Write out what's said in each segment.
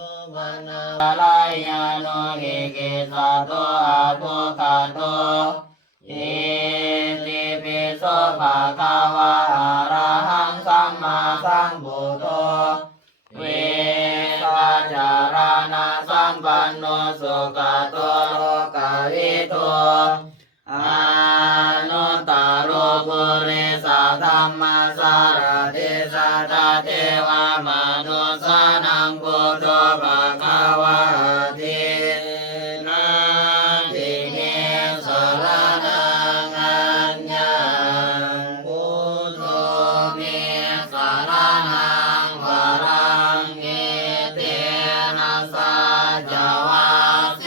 วลายานุกิกิสัตโตอะโภคาโตอิติปิโสภะคะวะอะระหังสัมมาสัมพุทโธเวสัจจารณะสัมปันโนสุขโตโลกวิทูอนุตตรปุริสธัมมาสารติสัทธาเทวมนุสสานังพุทโธภควาตินาทิเมสรณังอัญญังพุทโธเมสรณังวรังเอเตนะสัจวัสเส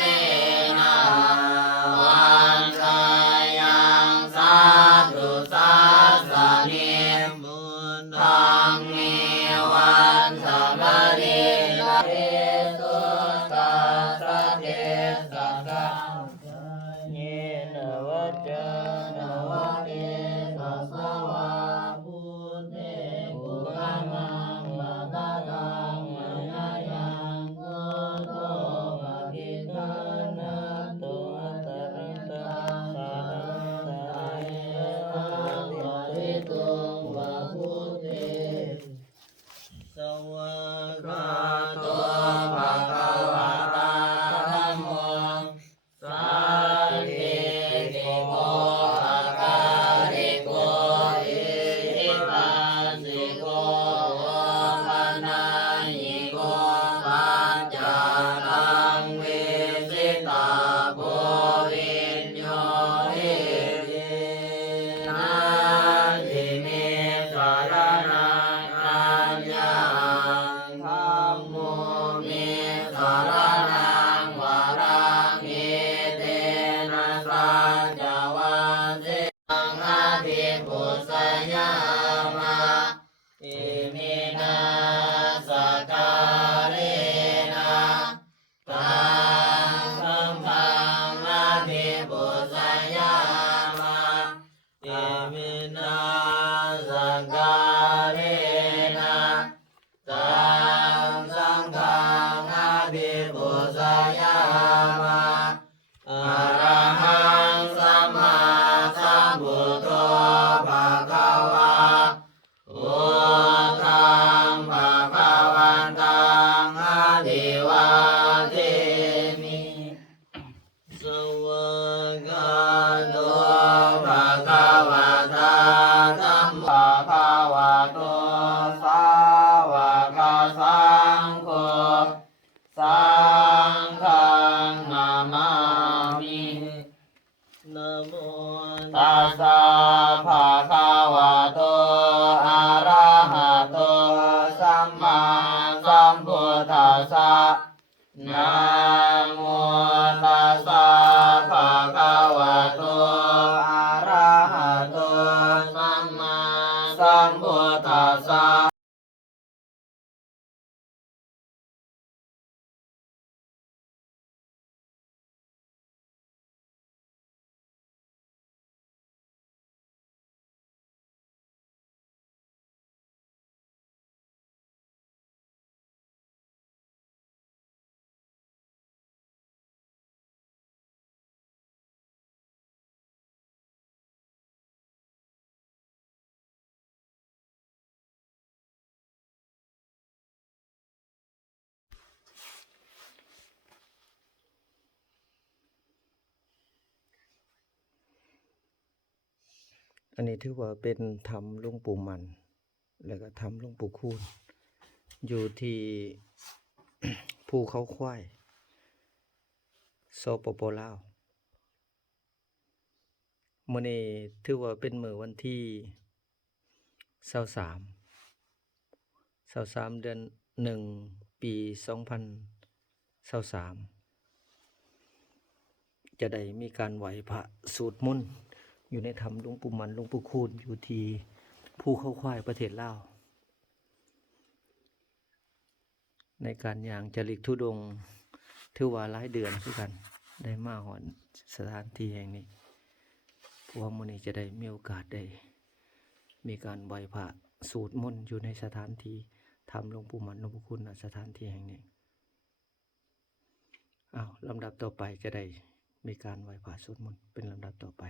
นะวันชายังสัตตุสัสสะนิบุญธังเมวันสัมปริเทสุตัสสะเทสัสสะเยนะวัจจานะวะเทสัสสะวะพุทเทกุขังมังมะกะตังมะยะยังพุทโธภะคิตันนะตุอัตตริตาสานังสายะปริตุงวะพุทเทสวากขาโตภะคะวะตาธัมโมสันติติโกภะคะริโกอิทิปัสสิโกโอปันนายิโกปัจจาตังเวสิตาโพวิญโยเอตินาทิเมสารนังอัญญังธัมโมเมสารนังวรังเอเตนะสัจวัสเสสังฆาทิปุสยามะอิมินาสการินะตังสัมภังอาทิปุสยามะอิมินาสการินะตังสัมภังอาทิปุสยามะอะระหังสัมมาสัมพุทโธภะคะวะพุทธังภะคะวันตังอะภิวาเทมิสวากขาโตภะคะวะตาธัมโมภะคะวะโตสาวกสังโฆสังฆังนามามินะโมตัสสะภะคะวะโตอะระหะโตสัมมาสัมพุทธัสสะนะโมตัสสะภะคะวะโตอะระหะโตสัมมาสัมพุทธัสสะอันนี้ถือว่าเป็นธรรมหลวงปู่มันแล้วก็ธรรมหลวงปู่คูณอยู่ที่ ภูเขาควายสปป.ลาวมื้อนี้ถือว่าเป็นมื้อวันที่23เดือน1ปี2023จะได้มีการไหว้พระสวดมนต์อยู่ในธรรมหลวงปู่มันหลวงปู่คูณอยู่ที่ภูเขาควายประเทศลาวในการย่างจริกธุดงค์ถือว่าหลายเดือนคือกันได้มาฮอดสถานที่แห่งนี้เพราะว่ามื้อนี้จะได้มีโอกาสได้มีการไหว้พระสวดมนต์อยู่ในสถานที่ธรรมหลวงปู่มันหลวงปู่คูณณสถานที่แห่งนี้ อ้าวลำดับต่อไปจะได้มีการไหว้พระสวดมนต์เป็นลำดับต่อไป